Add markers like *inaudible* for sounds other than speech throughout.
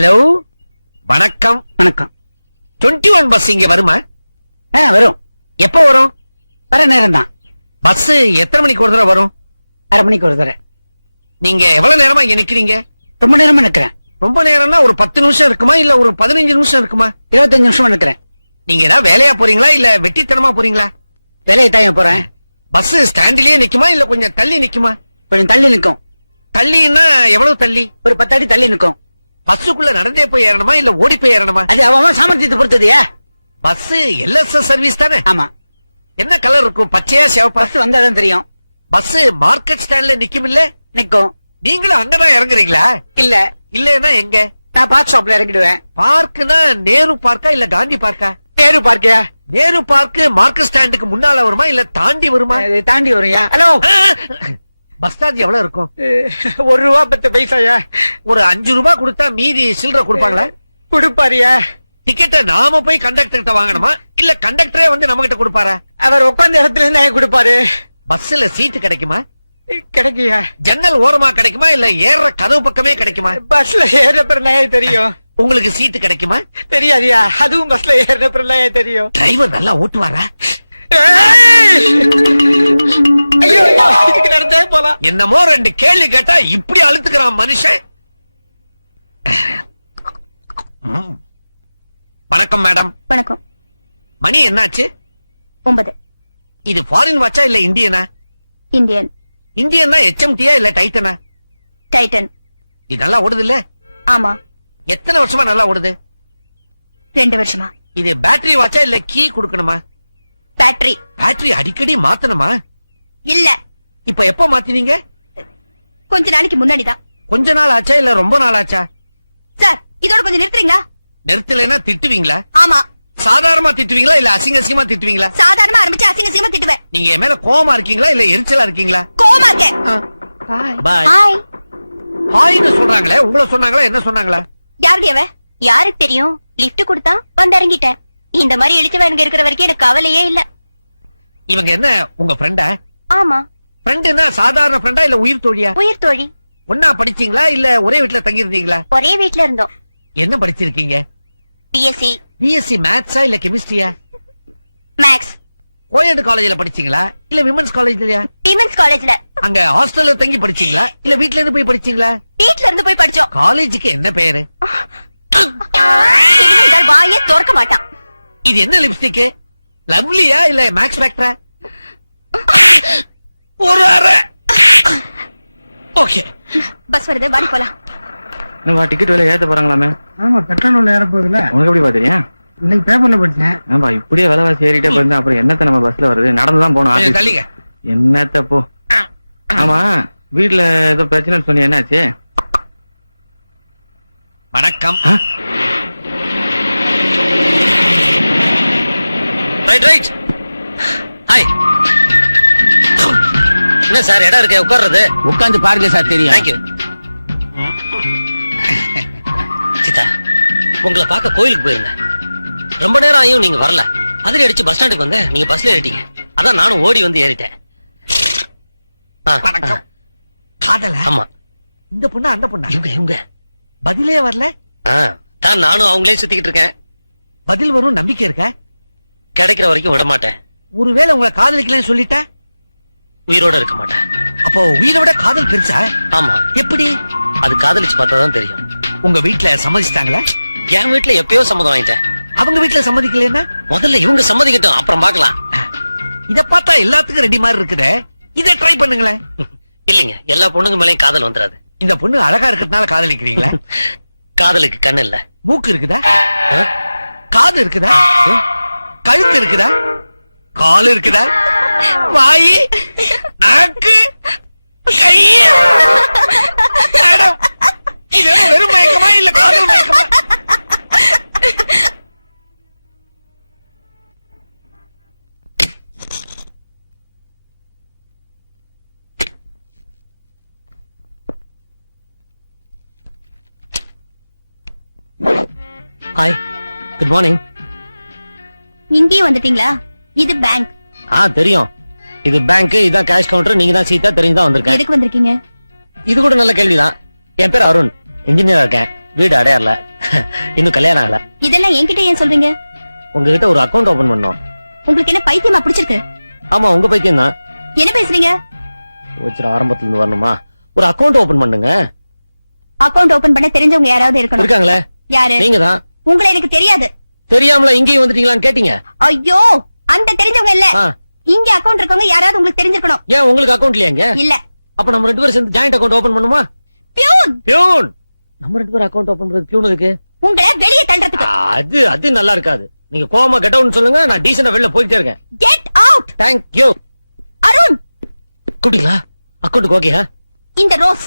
Hello? வணக்கம். வணக்கம். Twenty one bus இங்க வருமா? ஆ வரும். எப்போ வரும்? வர நேரம் தான் பஸ் எத்தனை மணிக்கு ஒரு தடவை வரும்? அரை மணிக்கு ஒரு தடவை. நீங்க எவ்வளவு நேரமா இங்க நிக்கிறீங்க? ரொம்ப நேரமா நிக்கிறேன். ரொம்ப நேரம்னா ஒரு பத்து நிமிஷம் இருக்குமா? இல்ல ஒரு பதினஞ்சு நிமிஷம் இருக்குமா? இருபத்தஞ்சு நிமிஷமா நிக்கிறேன். நீங்க ஏதாவது வேலையா போறீங்களா? இல்ல வெட்டித்தனமா போறீங்களா? வேலையை தாங்க போறேன். பஸ் ஸ்டாண்டிலேயே நிக்குமா? இல்ல கொஞ்சம் தள்ளி நிக்குமா? கொஞ்சம் தள்ளி நிக்கும் தள்ளின்னா எவ்வளவு தள்ளி? ஒரு பத்து அடி தள்ளி நிக்கும் பஸ்ஸுக்குள்ள நடந்தே போய் ஏறணுமா இல்ல ஓடி போய் ஏறணுமா? அது அவன் சாமர்த்தியத்தை பொறுத்தது ஏ பஸ் எல்எஸ்எஸ் சர்வீஸ் தானே? ஆமா. என்ன கலர் இருக்கும்? பச்சையா சிவப்பா? பஸ் வந்தாதான் தெரியும். பஸ் மார்க்கெட் ஸ்டாண்ட்ல நிக்கும் இல்ல? நிக்கும். நீங்களும் அங்கதான் இறங்குறீங்களா? இல்ல. இல்லன்னா எங்க? நான் பார்க் ஷாப்ல இறங்கிடுவேன். பார்க்னா நேரு பார்க்கா இல்ல காந்தி பார்க்கா? நேரு பார்க்கியா நேரு பார்க் மார்க்கெட் ஸ்டாண்டுக்கு முன்னால வருமா இல்ல தாண்டி வருமா? தாண்டி வரும்யா. ஹலோ பஸ் சார்ஜ் எவ்வளவு இருக்கும்? ஒரு ரூபா பத்து பைசாயா? ஒரு அஞ்சு ரூபாய் கொடுத்தா மீதி சில்லற கொடுப்பாங்களா? கொடுப்பாரியா? டிக்கெட்டை நாம போய் கண்டக்டர் கிட்ட வாங்கணுமா? இல்ல கண்டக்டரே வந்து நம்ம கிட்ட கொடுப்பாரா? அவர் உட்கார்ந்த இடத்துல இருந்து எனக்கு கொடுப்பாரு? பஸ்ல சீட்டு கிடைக்குமா? கிடைக்கியா? ஜன்னல் ஓரமா கிடைக்குமா? இல்ல ஏறுற கதவு பக்கமே கிடைக்குமா? பஸ்ல ஏற பிறந்தாயே தெரியும்? உங்களுக்கு சீட்டு கிடைக்குமா? தெரியாதியா? அதுவும் பஸ்ல ஏறின பிறந்தாயே தெரியும்? டிரைவர் நல்லா ஓட்டுவாரா? நடந்தே போலாம் என்னமோ ரெண்டு கேள்வி கேட்டா இப்படி அழுத்துக்கிறான் மனுஷன். வணக்கம் மேடம். வணக்கம். மணி என்னாச்சு? ஒன்பது. இது ஃபாரின் வாட்சா இல்ல இந்தியனா? இந்தியன். இந்தியன்னா ஹெச்எம்டியா இல்ல டைட்டனா டைட்டன் இது நல்லா ஓடுது இல்ல? ஆமா. எத்தனை வருஷமா நல்லா ஓடுது? ரெண்டு வருஷமா. இது பேட்டரி வாட்சா இல்ல கீ கொடுக்கணுமா? பேட்டரி பேட்டரி அடிக்கடி மாத்தணுமா? இல்ல. இப்ப எப்ப மாத்தினீங்க? கொஞ்ச நாளைக்கு முன்னாடி தான் கொஞ்ச நாள் ஆச்சா இல்ல ரொம்ப நாள் ஆச்சா? சார் இதோட கொஞ்சம் நிறுத்துறீங்களா? நிறுத்தலைன்னா திட்டுவீங்களா? ஆமா. சாதாரணமா திட்டுவீங்களா இல்ல அசிங்க அசிங்கமா திட்டுவீங்களா? சாதாரணமா ஆரம்பிச்சு அசிங்க அசிங்கமா திட்டுவேன். நீங்க என் மேல கோவமா இருக்கீங்களா இல்ல எரிச்சலா இருக்கீங்களா? கோவமா இருக்கேன். பாய் ஹாய் ஹாய்னு சொல்றாங்களே உங்களை சொன்னாங்களா என்ன சொன்னாங்களா? யாருடைய அவ? யாருக்கு தெரியும்? லிஃப்ட் கொடுத்தா வந்து இறங்கிட்டேன். இந்த மாதிரி இழிச்சவனுங்க இருக்கிற வரைக்கும் எனக்கு கவலையே இல்ல. இவங்க என்ன உங்க ஃப்ரெண்டா ஆமா. ஃப்ரெண்டுன்னா சாதாரண ஃப்ரெண்டா இல்ல உயிர் தோழியா? உயிர் தோழி. ஒன்னா படிச்சீங்களா இல்ல ஒரே வீட்ல தங்கி இருந்தீங்களா ஒரே வீட்ல இருந்தோம். என்ன படிச்சிருக்கீங்க? பிஎஸ்சி பிஎஸ்சி மேத்ஸா இல்ல கெமிஸ்ட்ரியா மேக்ஸ் கோயட் காலேஜ்ல படிச்சீங்களா? இல்ல விமன்ஸ் காலேஜ்லயா விமென்ஸ் காலேஜ்ல அங்க ஹாஸ்டல்ல தங்கி படிச்சீங்களா? இல்ல வீட்ல இருந்து போய் படிச்சீங்களா? வீட்ல இருந்து போய் படிச்சோம். காலேஜுக்கு என்ன பேரு? வாயே திறக்க மாட்டான். இது என்ன லிப்ஸ்டிக் லவ்லியா இல்ல மேக்ஸ் ஃபேக்டரா ஒரு அரை ஓகே. பஸ் வருது வாடி போலாம். என்னப்பா டிக்கெட் விலை ஏத்த போறாங்களாமே. ஆமா பெட்ரோல் விலை ஏற போகுதுல உனக்கு எப்படி பாத்தியா இன்னைக்கு பேப்பர்ல படிச்சேன். ஏன்பா இப்படியே விலைவாசி ஏறிட்டே போயிருந்தா அப்புறம் என்னத்த நம்ம பஸ்ல வருது? நடந்துதான் போகணும் கொஞ்சம் ஆபீஸ். தள்ளிங்க என்னத்த போ. ஆமா வீட்ல ஏதோ பிரச்சனை சொன்னி என்னாச்சு? வணக்கம். என்ன சார் இடம் இருக்கே உட்கார்றது? உட்கார்ந்து பாருங்க சார் தெரியும். தேங்க்யூ சீதா உங்களை பார்க்க கோயிலுக்கு போயிருந்தேன். ரொம்ப நேரம் ஆகியும் நீங்க வரல. அதிரி அடிச்சு பஸ் ஸ்டாண்டுக்கு வந்தேன். நீங்க பஸ்ல ஏறிட்டீங்க. அதான் நானும் ஓடி வந்து ஏறிட்டேன். வணக்கம். காதல? ஆமா. இந்த பொண்ணு அந்த பொண்ணா? இவங்க இவங்க. பதிலே வரல? தான் நானும் அவங்களே சுத்திக்கிட்டு இருக்கேன். பதில் வரும் நம்பிக்கை இருக்க? கிடைக்கிற வரைக்கும் விட மாட்டேன் ஒருவேளை உங்களை காதலிக்கலன்னு சொல்லிட்டா? உயிரோட இருக்க மாட்டேன். அப்போ உயிரை விட காதல் பெருசா? ஆமா. எப்படி? அது காதலிச்சு பார்த்தா தான் தெரியும். உங்க வீட்ல சம்மதிச்சிட்டாங்களா? என் வீட்டுல எப்பயோ சம்மதம் வாங்கிட்டேன். அவங்க வீட்ல சம்மதிக்கலன்னா முதல்ல இவங்க சம்மதிக்கட்டும் அப்புறம் பார்க்கலாம். இத பார்த்தா எல்லாத்துக்கும் ரெடி மாதிரி இருக்குதே. இத ட்ரை பண்ணுங்களேன். இல்லைங்க எல்லா பொண்ணுங்க மேலயும் காதல் வந்துடாது. இந்த பொண்ணு அழகா இருக்கிறதுனால காதலிக்கிறீங்களா? காதலுக்கு கண்ணு இல்ல. மூக்கு இருக்குதா? காது இருக்குதா? கழுத்து இருக்குதா? கால் இருக்குதா? வாயி நாக்கு கை மேடம், இது என்ன வெறும் மயக்கமா இல்ல காதல் மயக்கமா? ஹாய் குட் மார்னிங் இங்கேயும் வந்துட்டீங்களா? இது பேங்க் ஆ தெரியும். இது பேங்க் இதான் கேஷ் கவுண்டர் நீங்க தான் சீதா தெரிஞ்சு தான் வந்திருக்கேன். எதுக்கு வந்திருக்கீங்க? இது கூட நல்ல கேள்விதான். என் பேர் அருண். இன்ஜினியரா இருக்கேன். வீடு அடையார்ல. *laughs* இன்னும் கல்யாணம் ஆகல. இதெல்லாம் என்கிட்ட ஏன் சொல்றீங்க? உங்ககிட்ட ஒரு அக்கவுண்ட் ஓபன் பண்ணோம். உங்களுக்கு என்ன பைத்தியமா பிடிச்சிருக்கு? ஆமா உங்க பைத்தியம் தான். என்ன பேசுறீங்க? வச்சுரு ஆரம்பத்துல இருந்து வரணுமா? ஒரு அக்கவுண்ட் ஓபன் பண்ணுங்க. அக்கவுண்ட் ஓபன் பண்ண தெரிஞ்சவங்க யாராவது இருக்கணும். இருக்காங்களே? யாரு? நீங்க தான் உங்களை எனக்கு தெரியாது. தெரியாமல இங்கேயும் வந்துட்டீங்களான்னு கேட்டீங்க. ஐயோ! அந்த தெரிஞ்சவங்க இல்ல. இங்க அக்கவுண்ட் இருக்கவங்க யாராவது உங்களுக்கு தெரிஞ்சிருக்கணும். ஏன் உங்களுக்கு அக்கவுண்ட் இல்லையாங்க இல்ல. அப்ப நம்ம ரெண்டு பேரும் சேர்ந்து ஜாயிண்ட் அக்கவுண்ட் ஓபன் பண்ணுமா? பியூன் பியூன் நம்ம ரெண்டு பேரும் அக்கவுண்ட் ஓபன் பண்றது பியூன் இருக்கு உங்களை வெளியே தள்ளுறதுக்கு. அது அது நல்லா இருக்காது. நீங்க கோமா கெட்டவுன்னு சொல்லுங்க நான் டீசெண்டா வெளில போயிட்டே இருக்கேன். Get out thank you Arun. கூப்பிட்டீங்களா? அக்கவுண்ட் ஓகேயா இந்த ரோஸ்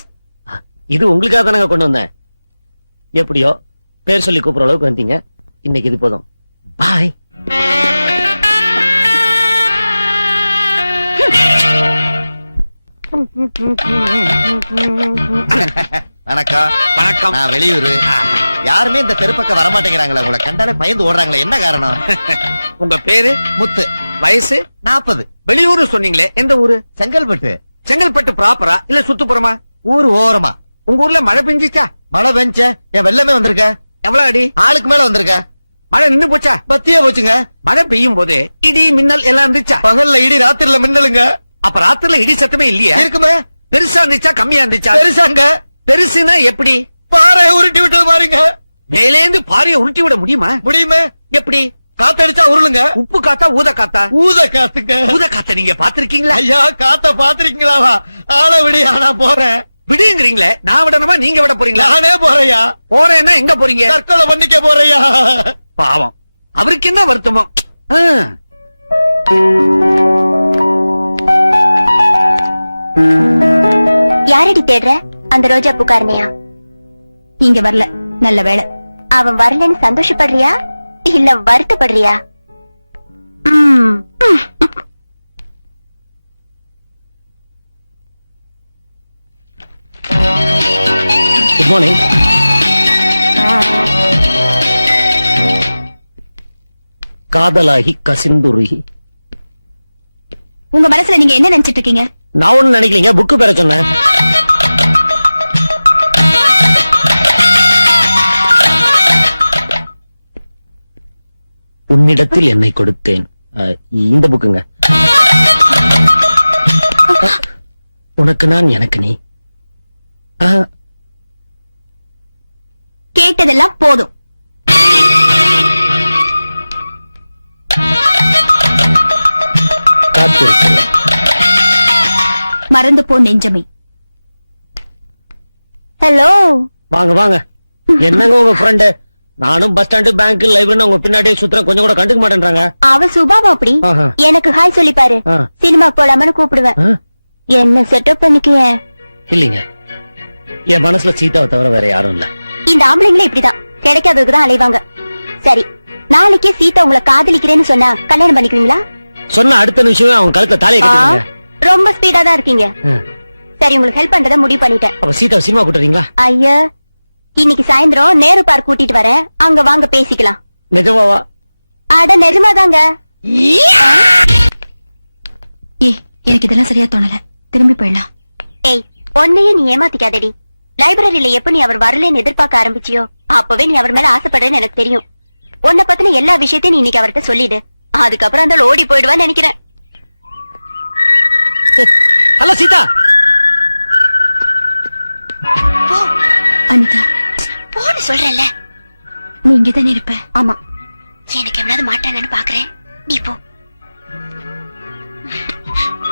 இது உங்களுக்காக தானங்க கொண்டு வந்தேன். எப்படியோ பேர் சொல்லி கூப்பிடுற அளவுக்கு வந்தீங்க. இன்னைக்கு இது போதும். பாய் வணக்கம் வணக்கம். நான் வெளியூரு. யாருமே இந்த தெருப்பக்கம் வர மாட்டேங்கிறாங்களே உங்களை கண்டாலே பயந்து ஓடுறாங்களே என்ன காரணம்? *laughs* உங்க பேரு? முத்து. வயசு? நாற்பது வெளியூர் சொன்னீங்களே எந்த ஊரு? செங்கல்பட்டு. செங்கல்பட்டு ப்ராப்பரா இல்ல சுத்துப்புறமா? ஊர் ஓரமா. உங்க ஊர்ல மழை பெஞ்சிச்சா? மழை பெஞ்ச. என் வெள்ளமே வந்திருக்க. எவ்வளவு அடி? ஆளுக்கு மேல வந்திருக்க. மழை நின்னு போச்சா? பத்தியே போச்சுங்க. மழை பெய்யும் போது இடி மின்னல் எல்லாம் இருந்துச்சா? பகல்ல இடி ராத்திரில மின்னலுங்க. அப்ப ராத்திரில இடி சத்தமே இல்லையா? இருக்குமே. பெருசா இருந்துச்சா கம்மியா இருந்துச்சா? பெருசாங்க. பெருசுனா எப்படி? பாறை உருட்டி விட்டது பாருங்க. மேலேந்து பாறையை உருட்டி விட முடியுமா? முடியுமே. எப்படி? காத்தடிச்சா உருளுங்க. உப்பு காத்தா ஊத காத்தா? ஊத காத்துங்க. ஊத காத்த நீங்க பாத்திருக்கீங்களா? ஐயா காத்த பாத்திருக்கீங்களாவா ஆள விடியா நான் போறேன். விடுங்கிறீங்களே. நான் விடணுமா நீங்க விட போறீங்களா? நானே போறையா போறேன்னா எங்க போறீங்க? தற்கொலை பண்ணிக்க போறையா பாவம். அவருக்கு என்ன வருத்தமோ. யாரடி தேடுற? அந்த ரோஜா பூக்காரனையா? இங்க வரல. நல்ல வேலை அவன் வரலன்னு சந்தோஷப்படுறியா? இல்ல வருத்தப்படுறியா. குட் மார்னிங் காதலாகி கசிந்துருகி. உங்க மனசுல நீங்க என்ன நினைச்சிட்டு இருக்கீங்க? நான் ஒண்ணும் நினைக்கலீங்க புக்கு பெற சொன்னேன். உன்னிடத்தில் என்னை கொடுத்தேன். இந்த புக்குங்க உனக்கு நான் எனக்கு நீ. கேட்டதெல்லாம் போதும். காத்திருக்கிறேன். மறந்து போ நெஞ்சமே. ஹலோ வாங்க வாங்க. என்னங்க உங்க ஃப்ரெண்டு நானும் பஸ் ஸ்டாண்டு பேங்க் லைப்ரரி உங்க பின்னாடியே சுத்துறேன். கொஞ்சம் கூட கண்டுக்க மாட்டேன்றாங்க. அவ சுபாவம் அப்படி. எனக்கு ஹாய் சொல்லி பாரு. சினிமா போலாமனு கூப்பிடுவேன்? என்ன செட்டப் பண்ணிக்கேன் இல்லைங்க. என் மனசுல சீதாவை தவிர வேற யாரும் இல்ல. இந்த ஆம்பளைங்களே இப்படிதான். கிடைக்காததுக்கு தான் அலைவாங்க. சரி நாளைக்கே சீதா உங்களை காதலிக்கிறேன்னு சொன்னா கல்யாணம் பண்ணிக்குவீங்களா சொன்ன அடுத்த நிமிஷமே அவங்க கழுத்துல தாலியை ஆ, கட்டுறீங்க ரொம்ப ஸ்பீடா தான் இருக்கீங்க. சரி உங்களுக்கு ஹெல்ப் பண்றத முடிவு பண்ணிட்டேன். அப்ப சீதா சினிமா கூட்டுறீங்களா ஐயா இன்னைக்கு சாயந்தரம் நேரு பார்க் கூட்டிட்டு வரேன். அங்க வாங்க பேசிக்கலாம். நிஜமாவா? அட நிஜமாதாங்க ஏ எனக்கு இதெல்லாம் சரியா தோணல. திரும்பி போயிடலாம். ஏய் உன்னையே நீ ஏமாத்திக்காதடி. லைப்ரரியில எப்ப நீ அவர் வரலன்னு எதிர்பார்க்க ஆரம்பிச்சியோ அப்பவே நீ அவர் மேல ஆசைப்படுறேன்னு எனக்கு தெரியும். உன்னை பத்தின எல்லா விஷயத்தையும் நீ இன்னைக்கு அவர்கிட்ட சொல்லிடு. அதுக்கப்புறம் அந்த ஓடி போயிடுவான்னு நினைக்கிறேன். ஹலோ சீதா. அனிதா போன்னு சொல்றேன்ல. நீ இங்கதானே இருப்ப? ஆமா. எனக்கு எவனாவது மாட்டானு பாக்குறேன். நீ போ.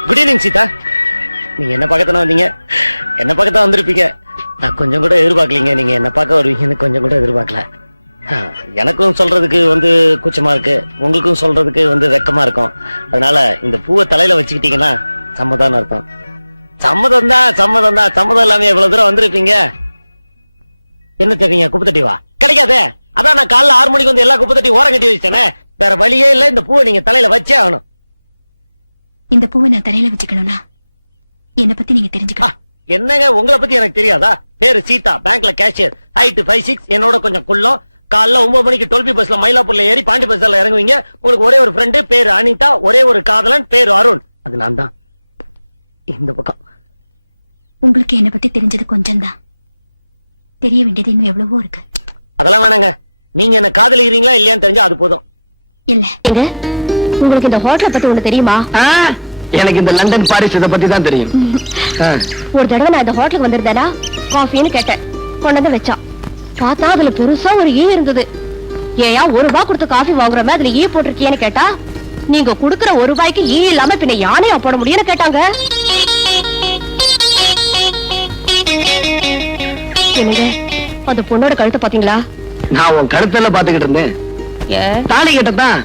Good evening Sita. நீங்க என்ன பார்க்கத்தானே வந்தீங்க? என்ன பார்க்கத்தான் வந்திருப்பீங்க? நான் கொஞ்சம் கூட எதிர்பார்க்கலீங்க. நீங்க என்ன பார்க்க வருவீங்கன்னு கொஞ்சம் கூட எதிர்பார்க்கல. எனக்கும் சொல்றதுக்கு வந்து கூச்சமா இருக்கு. உங்களுக்கும் சொல்றதுக்கு வந்து வெக்கமா இருக்கும். அதனால இந்த பூவை தலையில வச்சுக்கிட்டீங்கன்னா சம்மதம்னு அர்த்தம். சம்மதம் தான் சம்மதம் தான் சம்மதம் இல்லாம எவ்வளவு தூரம் வந்திருப்பீங்க. என்ன தெரியுங்க குப்பத்தட்டி வா. கிடைக்காதே. அதான் நான் காலைல ஆறு மணிக்கு வந்து எல்லா குப்பத்தட்டி ஓரம் கட்டி வச்சேனே வேற வழியே இல்ல. இந்த பூவை நீங்க தலையில வச்சே ஆகணும். இந்த பூவை நான் தலையில வச்சுக்கணும்னா என்ன பத்தி நீங்க தெரிஞ்சுக்கணும். என்னங்க? உங்களை பத்தி எனக்கு தெரியாதா? பேரு சீதா. பேங்க்ல கேஷியர் ஹைட் ஃபைவ் சிக்ஸ் என்னோட கொஞ்சம் குள்ளம். காலைல ஒன்பது மணிக்கு டொல்பி பஸ்ல மயிலாப்பூர்ல ஏறி பாண்டி பஸ்ல இறங்குவீங்க. உங்களுக்கு ஒரே ஒரு ஃப்ரெண்டு பேரு அனிதா ஒரே ஒரு காதலன் பேரு அருண். அது நான் தான் இந்த பக்கம். உங்களுக்கு என்ன பத்தி தெரிஞ்சது கொஞ்சம் தான் தெரிய வேண்டியது இன்னும் எவ்வளவோ இருக்கு. அதெல்லாம் வேணாங்க. நீங்க என்ன காதலிக்கிறீங்களா இல்லையான்னு தெரிஞ்சா அது போதும். இல்ல. எங்க? உங்களுக்கு இந்த ஹோட்டலை பத்தி ஒண்ணு தெரியுமா? எனக்கு இந்த லண்டன் பாரிஸ் இத பத்தி தான் தெரியும். ஒரு தடவை நான் இந்த ஹோட்டலுக்கு வந்திருந்தேனா காஃபின்னு கேட்டேன். கொண்டு வந்து வச்சான். பார்த்தா அதுல பெருசா ஒரு ஈ இருந்தது. ஏயா ஒரு ரூபாய் கொடுத்து காஃபி வாங்குறமே அதுல ஈ போட்டிருக்கியேன்னு கேட்டா நீங்க குடுக்குற ஒரு ரூபாய்க்கு ஈ இல்லாம பின்ன யானையா போட முடியும்னு கேட்டாங்க. என்னங்க அந்த பொண்ணோட கழுத்தை பாத்தீங்களா நான் உன் கருத்துல பாத்துக்கிட்டு இருந்தேன். தாலி கட்டத்தான்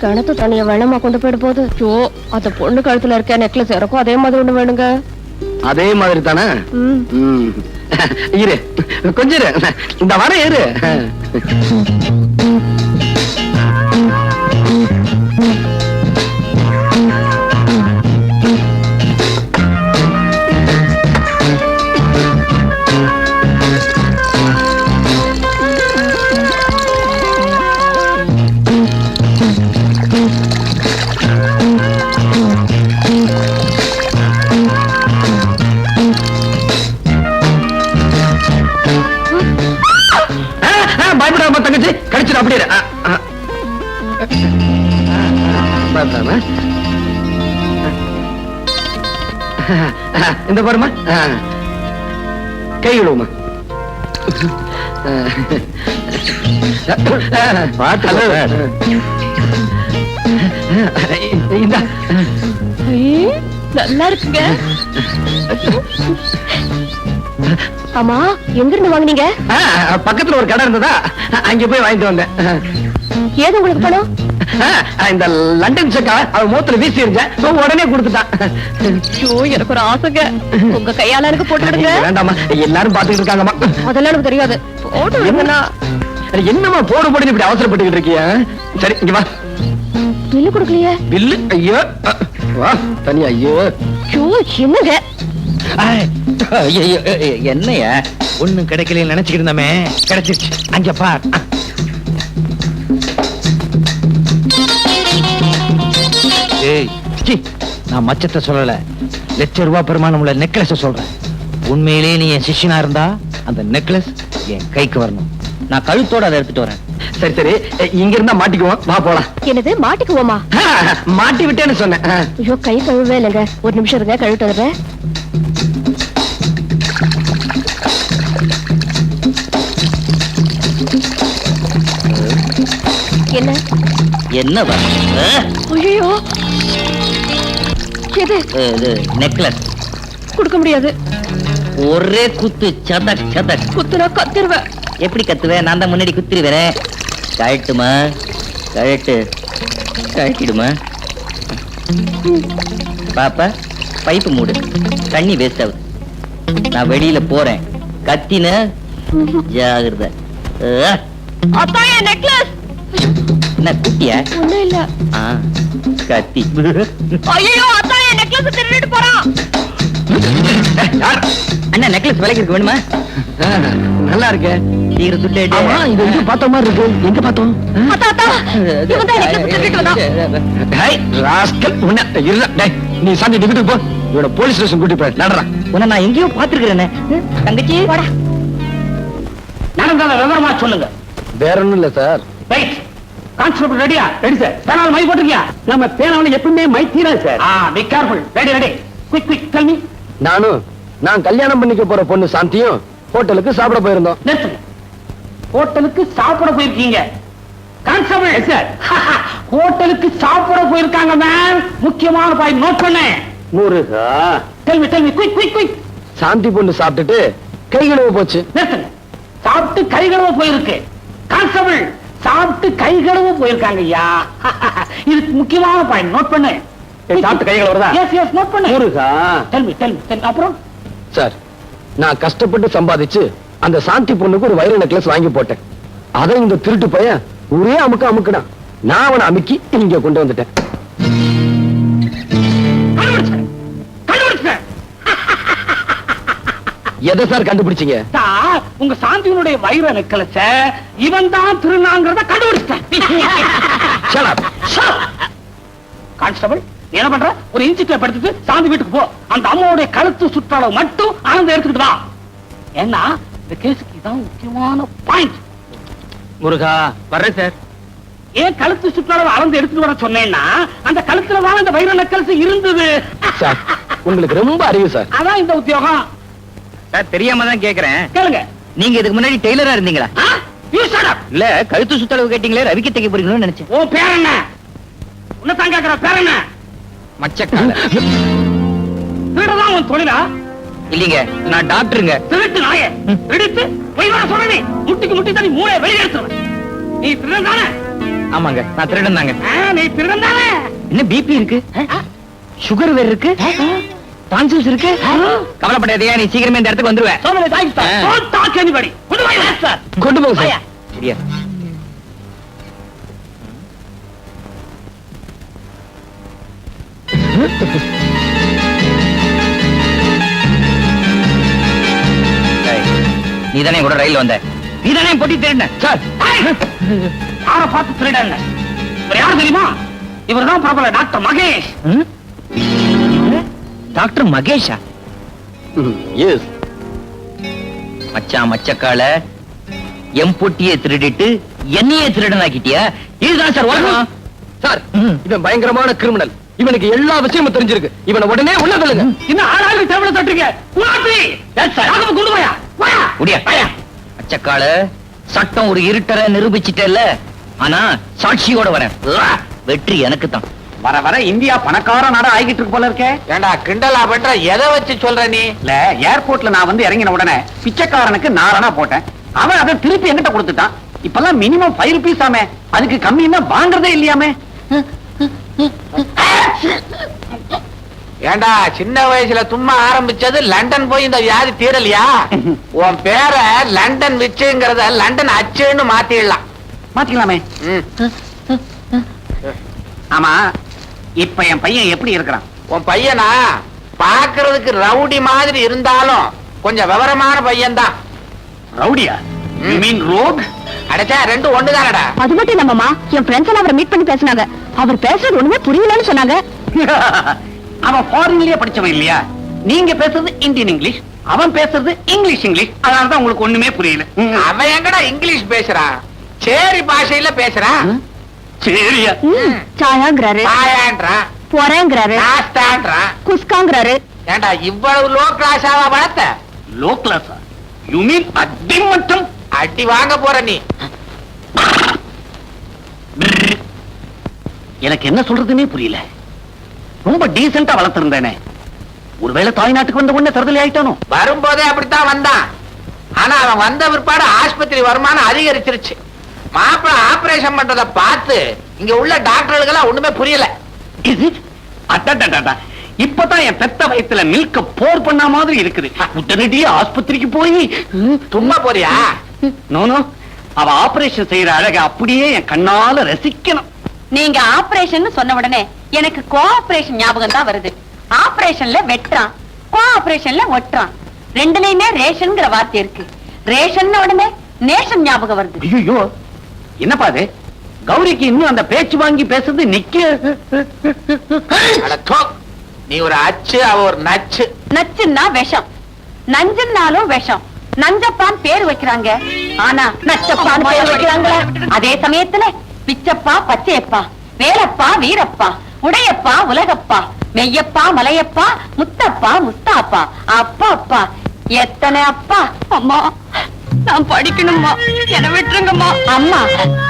கிணத்து தண்ணிய வேணாமா கொண்டு போயிட போகுது? ஜோ அந்த பொண்ணு கழுத்துல இருக்க நெக்லஸ் இறக்கும் அதே மாதிரி ஒண்ணு வேணுங்க. அதே மாதிரி தானே. இரு கொஞ்சம் இரு. இந்த வர இரு பாருமா. கை விடுவோமா நல்லா இருக்குங்க. ஆமா எங்க இருந்து வாங்குனீங்க பக்கத்துல ஒரு கடை இருந்ததா? அங்க போய் வாங்கிட்டு வந்தேன். ஏது உங்களுக்கு பணம்? இந்த லண்டன் செக்கா அவ மூத்துல வீசி இருந்தேன் so உடனே கொடுத்துட்டான். ஐயோ எனக்கு ஒரு ஆசைங்க. உங்க கையால எனக்கு போட்டு விடுங்க. வேண்டாமா எல்லாரும் பாத்துக்கிட்டு இருக்காங்கம்மா. அதெல்லாம் எனக்கு தெரியாது. போட்டு விடுங்கண்ணா. என்னம்மா போடு போடுன்னு இப்படி அவசரப்பட்டுக்கிட்டு இருக்கிய? சரி இங்க வா. பில்லு கொடுக்கலையே. பில்லு? ஐயோ வா தனியா ஐயோ. ஐயோ என்னங்க? என்னையா? ஒண்ணும் கிடைக்கல நினைச்சுக்கிட்டு இருந்தமே. கிடைச்சிருச்சு. அங்க பார். நான் மச்சத்தை சொல்லல. லட்ச ரூபாய் பெருமானம் உள்ள நெக்லஸ் சொல்றேன். உண்மையிலேயே நீ என் சிஷ்யனா இருந்தா அந்த நெக்லஸ் என் கைக்கு வரணும். நான் கழுத்தோட அதை எடுத்துட்டு வரேன். சரி சரி. இங்க இருந்தா மாட்டிக்குவோம். வா போலாம். என்னது மாட்டிக்குவோமா? மாட்டி விட்டேன்னு சொன்னேன். ஐயோ கை கழுவே இல்லைங்க. ஒரு நிமிஷம் இருங்க கழுவிட்டு வந்துடுறேன் என்ன? என்ன ஐயோ எது? இது நெக்லஸ் கொடுக்க முடியாது. ஒரே குத்து சதக் சதக். குத்துனா கத்திருவேன். எப்படி கத்துவேன்? நான் தான் முன்னாடி குத்திருவேன். கழட்டுமா? கழட்டு. கழட்டிடுமா? பாப்பா பைப்பு மூடு. தண்ணி வேஸ்ட் ஆகுது. நான் வெளியில போறேன். கத்தின? ஜாகிரதை. நெக்லஸ் என்ன குட்டியா? ஒண்ணும் இல்ல. கத்தி. ஐயோ நெக்லஸ் திருடிட்டு போறான்? அண்ணா நெக்லஸ் விலைக்கு இருக்கு வேணுமா நல்லா இருக்கு. சீக்கிரம் சுட்டு ஆமா இது எங்க பார்த்த மாதிரி இருக்கு? எங்க பார்த்தோம்? அத்தா அத்தா இவன் தான் நெக்லஸ் திருடிட்டு வந்தான். டேய், rascal, உன்னை- இருடா, டேய், நீ சாந்தி வீட்டுக்கு போ. இவனை போலீஸ் ஸ்டேஷன் கூட்டி போய் நடறா. உன்னை நான் எங்கேயோ பாத்துருக்கிறேனே தங்கச்சி. போடா நடந்தத விவரமா சொல்லுங்க. வேற ஒண்ணும் இல்ல சார். ரைட் கான்ஸ்டபிள் ரெடியா ரெடி சார் பேனால் மை போட்டிருக்கியா நம்ம பேனாவில் எப்பவுமே மை தீரா sir ah be careful ready ready quick quick tell me நானும் நான் கல்யாணம் பண்ணிக்க போற பொண்ணு சாந்தியும் ஹோட்டலுக்கு சாப்பிட போயிருந்தோம். நிறுத்துங்க ஹோட்டலுக்கு சாப்பிட போயிருக்கீங்க. கான்ஸ்டபிள் சார் *laughs* ஹோட்டலுக்கு சாப்பிட போயிருக்காங்க மேம் முக்கியமான பாயிண்ட் நோட் பண்ணேன் முருகா. Tell me tell me quick quick quick Shanti பொண்ணு சாப்பிட்டுட்டு கை கழுவ போச்சு நிறுத்துங்க சாப்பிட்டு கை கழுவ போயிருக்கு. கான்ஸ்டபிள் சாப்பிட்டு கை கழுவ போயிருக்காங்க ஐயா. இதுக்கு முக்கியமான பாயிண்ட் நோட் பண்ணு. சாப்பிட்டு கை? எஸ் எஸ் நோட் பண்ணு. முருகா. Tell me tell me tell அப்புறம்? சார் நான் கஷ்டப்பட்டு சம்பாதிச்சு அந்த சாந்தி பொண்ணுக்கு ஒரு வைர நெக்லஸ் வாங்கி போட்டேன். அதை இந்த திருட்டு பையன் ஒரே அமுக்க அமுக்குனான். நான் அவனை அமுக்கி இங்க கொண்டு வந்துட்டேன். எதை சார் கண்டுபிடிச்சீங்க? உங்க சாந்தியினுடைய வைர நெக்கலச்ச இவன் தான் திருநாங்கிறத கண்டுபிடிச்சிட்டேன். *laughs* கான்ஸ்டபிள் என்ன பண்ற? ஒரு இன்ச்சி டேப் எடுத்துட்டு சாந்தி வீட்டுக்கு போ. அந்த அம்மாவுடைய கழுத்து சுற்றளவு மட்டும் ஆனந்த எடுத்துக்கிட்டு வா. ஏன்னா இந்த கேஸுக்கு இதான் முக்கியமான பாயிண்ட் முருகா வர்றேன் சார். ஏன் கழுத்து சுற்றளவு அளந்து எடுத்துட்டு வர சொன்னேன்னா அந்த கழுத்துல தான் அந்த வைர நக்கல்ஸ் இருந்தது. சார் உங்களுக்கு ரொம்ப அறிவு சார். அதான் இந்த உத்தியோகம். சார் தெரியாம தான் கேக்குறேன். கேளுங்க. நீங்க இதுக்கு முன்னாடி டெய்லரா இருந்தீங்களா. இல்ல கழுத்து சுத்தளவு கேட்டீங்களே ரவிக்கு தைக்க போறீங்களோன்னு நினைச்சேன். உன் பேர் என்ன? உன்னை தான் கேக்குற பேர் என்ன? மச்சக்கால. திருடுதான் உன் தொழிலா? இல்லீங்க நான் டாக்டருங்க. திருட்டு நாய. எடுத்து போய் வர சொல்றேன் முட்டிக்கு முட்டி தனி மூளை வெளியே எடுத்துருவேன். நீ திருடன் தானே? ஆமாங்க நான் திருடன் தாங்க. நீ திருடன் தானே? என்ன பிபி இருக்கு? சுகர் வேற இருக்கு? டான்சில்ஸ் இருக்கு கவலைப்படாதீங்க நீ சீக்கிரமே இந்த இடத்துக்கு வந்துருவேன் sir. Ah. Don't talk anybody. கொண்டு போய் வை, sir. கொண்டு போங்க வாயா. சார் சரியா நீ தானே கூட ரயில் வந்த நீ தானே பொட்டி திருடின சார் யாரை பார்த்து இவர் யாரு தெரியுமா இவர்தான் பிரபல டாக்டர் மகேஷ்? இவரு? டாக்டர் மகேஷா? எஸ் மச்சான் மச்சக்கால எம் பொட்டியை திருடிட்டு என்னையே திருடனாக்கிட்டியா? இதுதான் சார் உலகம். சார். இவன் பயங்கரமான கிரிமினல் இவனுக்கு எல்லா விஷயமும் தெரிஞ்சிருக்கு. இவனை உடனே உள்ள தள்ளுங்க. இன்னும் ஆளாளுக்கு டேபிள தட்டுறீங்க மச்சக்கால சட்டம் ஒரு இருட்டரை நிரூபிச்சிட்டல ஆனா சாட்சியோட வரேன். வெற்றி எனக்கு தான் வர வர இந்தியா பணக்கார நாடா ஆகிட்டு இருக்கு போல இருக்கே. ஏண்டா கிண்டலா பண்ற? எதை வச்சு சொல்ற நீ? இல்ல ஏர்போர்ட்ல நான் வந்து இறங்கின உடனே பிச்சைக்காரனுக்கு நாரணா போட்டேன். அவன் அதை திருப்பி என்கிட்ட கொடுத்துட்டான். இப்பெல்லாம் மினிமம் ஃபைவ் ருபீஸ் ஆமே. அதுக்கு கம்மின்னா வாங்குறதே இல்லையாமே. ஏண்டா சின்ன வயசுல தும்மா ஆரம்பிச்சது லண்டன் போய் இந்த வியாதி தீரலையா? *laughs* உன் பேரை லண்டன் விச்சுங்கிறத லண்டன் அச்சுன்னு மாத்திடலாம். மாத்திக்கலாமே. ஆமா இப்ப என் பையன் எப்படி இருக்கிறான்? உன் பையனா? பாக்குறதுக்கு ரவுடி மாதிரி இருந்தாலும் கொஞ்சம் விவரமான பையன்தான். ரவுடியா? You மீன் ரோக் அடைச்சா ரெண்டு ஒண்ணுதானடா? அது மட்டும் இல்லம்மாமா என் ஃப்ரெண்ட்ஸ் எல்லாம் அவரை மீட் பண்ணி பேசினாங்க. அவர் பேசுறது ஒண்ணுமே புரியலன்னு சொன்னாங்க. *laughs* அவன் ஃபாரின்லயே படிச்சவன் இல்லையா? நீங்க பேசுறது இந்தியன் இங்கிலீஷ் அவன் பேசுறது இங்கிலீஷ் இங்கிலீஷ் அதனாலதான் உங்களுக்கு ஒண்ணுமே புரியல. அவன் எங்கடா இங்கிலீஷ் பேசுறான்? சேரி பாஷையில பேசுறான். சரியா. சாயாங்கிறாரு. தாயான்றான் பொறேங்கிறாரு. நாஸ்தான்றான் குஸ்காங்கிறாரு. ஏண்டா இவ்வளவு லோ கிளாஸாவா வளர்த்த? லோ கிளாஸா யூ மீன் அடிமட்டம் அடி வாங்க போற நீ. எனக்கு என்ன சொல்றதுன்னே புரியல. ரொம்ப டீசெண்டா வளர்த்திருந்தேனே. ஒருவேளை தாய்நாட்டுக்கு வந்த உடனே தருதலை ஆயிட்டானோ? வரும்போதே அப்படித்தான் வந்தான். ஆனா அவன் வந்த பிற்பாடு ஆஸ்பத்திரி வருமானம் அதிகரிச்சிருச்சு. மாப்பிள ஆபரேஷன் பண்றத பார்த்து இங்க உள்ள டாக்டர்களுக்கெல்லாம் ஒண்ணுமே புரியல. Is it? அடடடடா. இப்பதான் என் பெத்த வயசுல மில்க போர் பண்ண மாதிரி இருக்குது. உடனடியே ஆஸ்பத்திரிக்கு போய் சும்மா போறியா? நோனோ அவ ஆபரேஷன் செய்யற அழக அப்படியே என் கண்ணால ரசிக்கணும். நீங்க ஆபரேஷன் சொன்ன உடனே எனக்கு கோஆபரேஷன் ஞாபகம் தான் வருது. ஆபரேஷன்ல வெட்டுறான். கோஆபரேஷன்ல ஒட்டுறான். ரெண்டுலயுமே ரேஷன்ங்கிற வார்த்தை இருக்கு. ரேஷன் உடனே நேஷன் ஞாபகம் வருது. ஐயோ என்னப்பா அது? கௌரிக்கு இன்னும் அந்த பேச்சு வாங்கி பேசுறது நிக்க. நீ ஒரு அச்சு அவ ஒரு நச்சு. நச்சுன்னா விஷம். நஞ்சுன்னாலும் விஷம். நஞ்சப்பான் பேர் வைக்கிறாங்க. ஆனா நச்சப்பான் பேர் வைக்கிறாங்களா? அதே சமயத்துல பிச்சப்பா பச்சையப்பா வேலப்பா வீரப்பா உடையப்பா உலகப்பா மெய்யப்பா மலையப்பா முத்தப்பா முஸ்தாப்பா அப்பா அப்பா எத்தனை அப்பா? அம்மா. நான் படிக்கணும்மா. என்ன விட்டுருங்கம்மா. அம்மா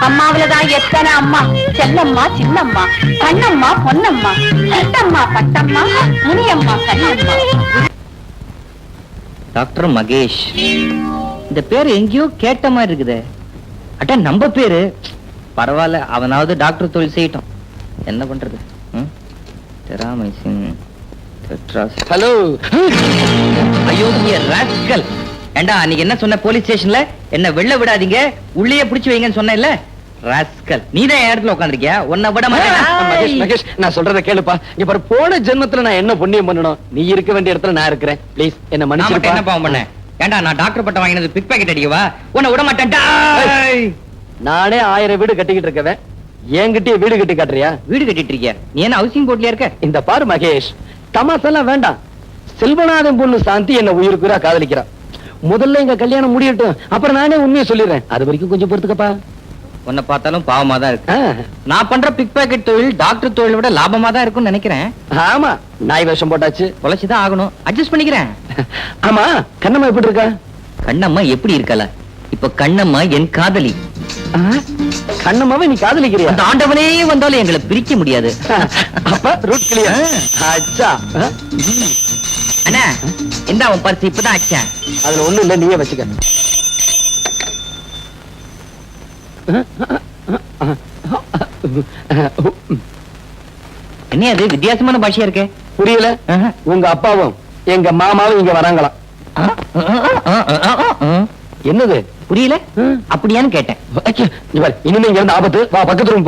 அம்மாவிலதான் எத்தனை அம்மா? செல்லம்மா சின்னம்மா கண்ணம்மா பொன்னம்மா சித்தம்மா பட்டம்மா முனியம்மா கண்ணம்மா. டாக்டர் மகேஷ் இந்த பேரு எங்கேயோ கேட்ட மாதிரி இருக்குதே. அட நம்ம பேரு. பரவாயில்ல அவனாவது டாக்டர் தொழில் செய்யட்டும். என்ன பண்றது? Terramycin hello. அயோக்கிய ராஸ்கல். ஏண்டா அன்னைக்கு என்ன சொன்ன போலீஸ் ஸ்டேஷன்ல என்ன வெளில விடாதீங்க. உள்ளேயே புடிச்சு வைங்கன்னு சொன்னேன்ல? ராஸ்கல் நீ தான் என் இடத்துல உட்காந்துருக்கியா உன்னை விட மகேஷ் மாட்டேன் மகேஷ் நான் சொல்றத கேளுப்பா. இங்க பாரு போன ஜென்மத்துல நான் என்ன புண்ணியம் பண்ணணும்? நீ இருக்க வேண்டிய இடத்துல நான் இருக்கிறேன். ப்ளீஸ் என்ன மட்டும் என்ன பாவம் பண்ணேன்? ஏண்டா நான் டாக்டர் பட்டம் வாங்கினது பிக் பாக்கெட் அடிக்கவா? உன்னை விட மாட்டேன். நானே ஆயிரம் வீடு கட்டிக்கிட்டு இருக்கவன். என்கிட்டயே வீடு கட்டி காட்டுறியா? வீடு கட்டிட்டு இருக்கியா? நீ என்ன ஹவுசிங் போர்ட்லயா இருக்க? இந்த பாரு மகேஷ் தமாசெல்லாம் வேண்டாம். செல்வநாதன் பொண்ணு சாந்தி என்ன உயிருக்குறா காதலிக்கிறா. முதல்ல எங்க கல்யாணம் முடியட்டும். அப்புறம் நானே உண்மையை சொல்லிடுறேன். அது வரைக்கும் கொஞ்சம் பொறுத்துக்கப்பா. உன்னை பார்த்தாலும் பாவமா தான் இருக்கு. நான் பண்ற பிக் பாக்கெட் தொழில் டாக்டர் தொழிலை விட லாபமா தான் இருக்கும்னு நினைக்கிறேன். ஆமா நாய் வேஷம் போட்டாச்சு. பொழைச்சுதான் ஆகணும். அட்ஜஸ்ட் பண்ணிக்கிறேன். ஆமா கண்ணம்மா எப்படி இருக்கா? கண்ணம்மா எப்படி இருக்கல? இப்ப கண்ணம்மா என் காதலி. கண்ணம்மாவை நீ காதலிக்கிறியா? அந்த ஆண்டவனே வந்தாலும் எங்களை பிரிக்க முடியாது. அப்ப ரூட் கிளியர் அச்சா. அண்ணா இந்த அவன் பரிசு இப்பதான் ஆச்சேன் அதுல ஒண்ணும் இல்ல நீயே வச்சுக்க. என்ன அது வித்தியாசமான பாஷையா இருக்கே? புரியல. உங்க அப்பாவும் எங்க மாமாவும் இங்க வராங்களாம். என்னது? புரியல? அப்படியான்னு கேட்டேன். இனிமே இங்க இருந்து ஆபத்து. வா பக்கத்து.